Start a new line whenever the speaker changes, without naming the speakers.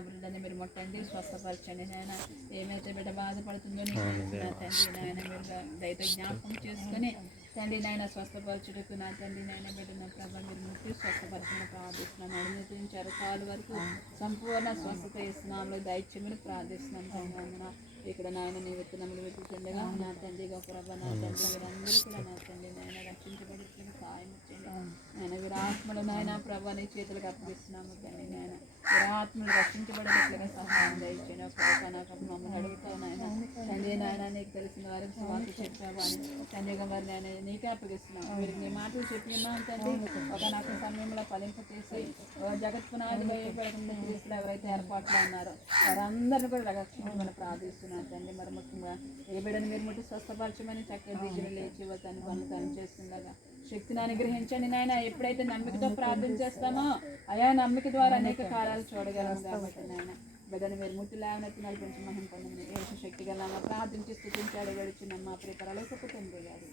బిడ్డని మీరు ముట్టండి స్వస్థపరచండి. నాయన ఏమైతే బిడ్డ బాధపడుతుందో నీకు తండ్రి నాయన మీరు దయతో జ్ఞాపకం చేసుకొని తండ్రి నాయన స్వస్థపరచుటకు నా తండ్రి నాయన బిడ్డ నా ప్రభా మీరు ముట్టి స్వస్థపరచని ప్రార్థిస్తున్నాను అడుగుతూ నుంచి అరకాల వరకు సంపూర్ణ స్వస్థత ఇస్తున్నాము దైత్యమని ప్రార్థిస్తున్నాను తండ్రి ఇక్కడ నాయన నీ విత్తనములు వెతుకుతుండగా నా తండ్రిగా ప్రభా నా తండ్రి మీరందరూ కూడా నా తండ్రి నాయన రక్షించబడుతున్న సహాయం ఇచ్చండి నాయన వీరి ఆత్మలు నాయన ప్రభు నీ చేతులకు అప్పగిస్తున్నాము తండ్రి నాయన. ఆత్మలు రక్షించబడినట్లుగా సహాయం దయచేయను. ప్రభు నాకు మమ్మల్ని అడుగుతావు నాయన. నాయన నీకు తెలిసిన వారికి సువార్త చెప్పావు అని తండ్రిగా మరి నేను నీకే అప్పగిస్తున్నాను మీరు నీ మాటలు చెప్పినాను తండ్రి ఒక నాకు సమయంలో ఫలింప చేసి జగత్ పునాదిగా ఏర్పడకుండా క్రీస్తులు ఎవరైతే ఏర్పాట్లు ఉన్నారో వారందరినీ కూడా రక్షించమని ప్రార్థిస్తున్నాను తండ్రి మరి ముఖ్యంగా ఏ బిడ్డను మీరు ముట్టి స్వస్థపరచమని చక్కగా బీజులు లేచి తను పనులు తను చేస్తుండగా శక్తిని అనుగ్రహించండి నాయన. ఎప్పుడైతే నమ్మికతో ప్రార్థన చేస్తామో అయా నమ్మిక ద్వారా అనేక కార్యాలు చూడగలము కాబట్టి నాయన. బిడ్డను మీరు ముట్టి లేవనెత్తి కొంచెం మహిం పొందని ఏసు శక్తి గల ప్రార్థించి స్థుతించాడు అడగడుచున్న మా ప్రిపరాలు తండ్రి గారు.